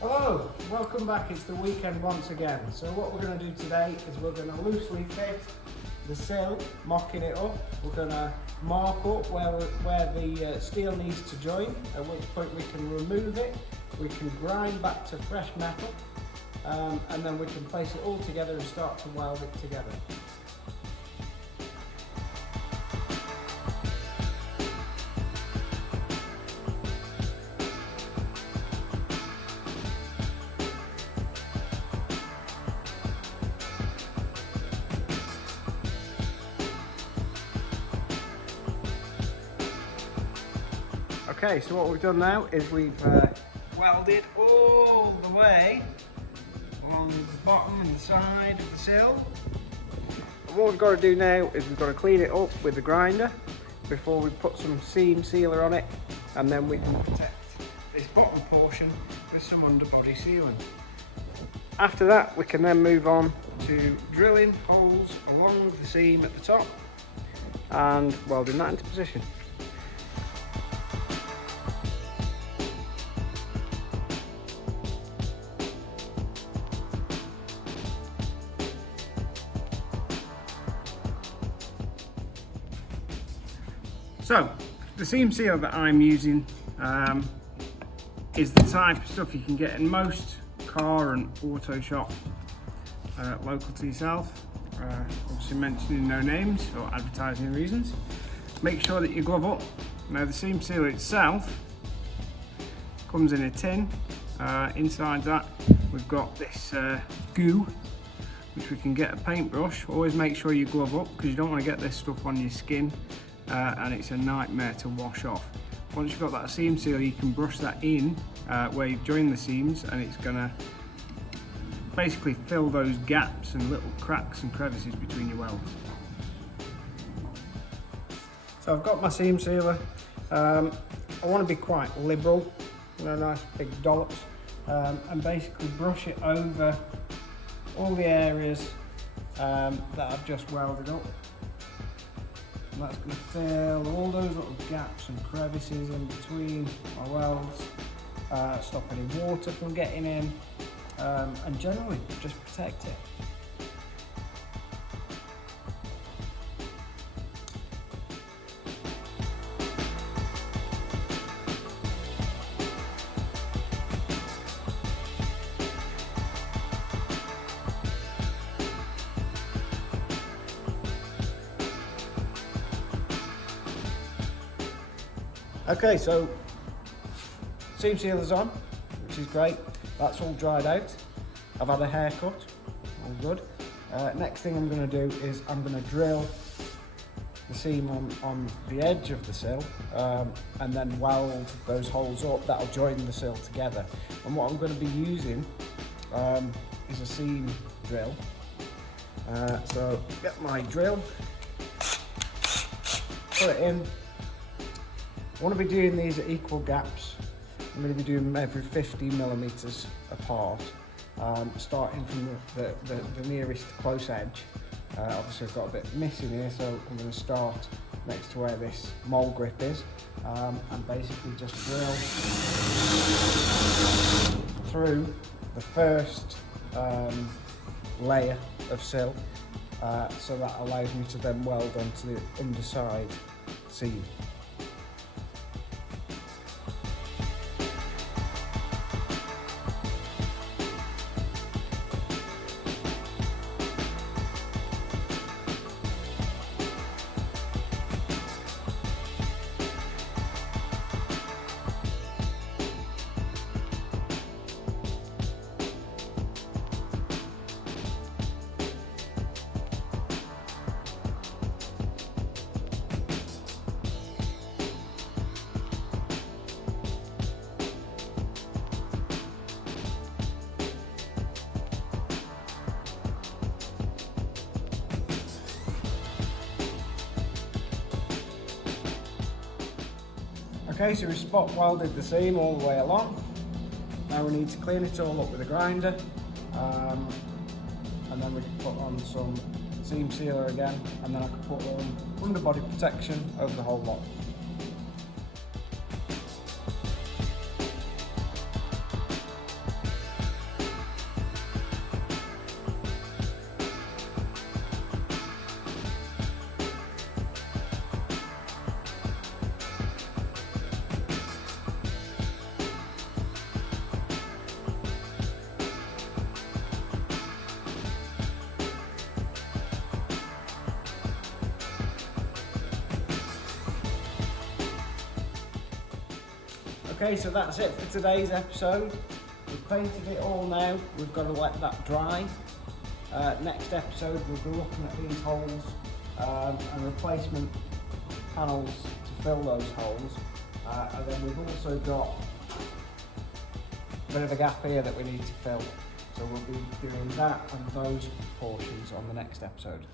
Hello, welcome back. It's the weekend once again. So what we're going to do today is we're going to loosely fit the sill, mocking it up. We're going to mark up where the steel needs to join, at which point we can remove it, we can grind back to fresh metal, and then we can place it all together and start to weld it together. Okay, so what we've done now is we've welded all the way along the bottom and the side of the sill. And what we've got to do now is we've got to clean it up with the grinder before we put some seam sealer on it, and then we can protect this bottom portion with some underbody sealing. After that, we can then move on to drilling holes along the seam at the top and welding that into position. So, the seam sealer that I'm using is the type of stuff you can get in most car and auto shop local to yourself. Obviously mentioning no names for advertising reasons. Make sure that you glove up. Now the seam sealer itself comes in a tin. Inside that we've got this goo, which we can get a paintbrush. Always make sure you glove up because you don't want to get this stuff on your skin. And it's a nightmare to wash off. Once you've got that seam sealer, you can brush that in where you've joined the seams, and it's going to basically fill those gaps and little cracks and crevices between your welds. So I've got my seam sealer. I want to be quite liberal, nice big dollops, and basically brush it over all the areas that I've just welded up. And that's going to fill all those little gaps and crevices in between my welds, stop any water from getting in, and generally just protect it. Okay, so seam sealer's on, which is great. That's all dried out. I've had a haircut, all good. Next thing I'm going to do is I'm going to drill the seam on the edge of the sill, and then weld those holes up. That'll join the sill together. And what I'm going to be using is a seam drill. So get my drill, put it in. I want to be doing these at equal gaps. I'm going to be doing them every 50 millimeters apart, starting from the nearest close edge. Obviously I've got a bit missing here, so I'm going to start next to where this mole grip is, and basically just drill through the first layer of sill, so that allows me to then weld onto the underside seam. Okay, so we spot welded the seam all the way along. Now we need to clean it all up with a grinder, and then we can put on some seam sealer again, and then I can put on underbody protection over the whole lot. Okay, so that's it for today's episode. We've painted it all now, we've got to let that dry. Next episode we'll be looking at these holes and replacement panels to fill those holes. And then we've also got a bit of a gap here that we need to fill. So we'll be doing that and those portions on the next episode.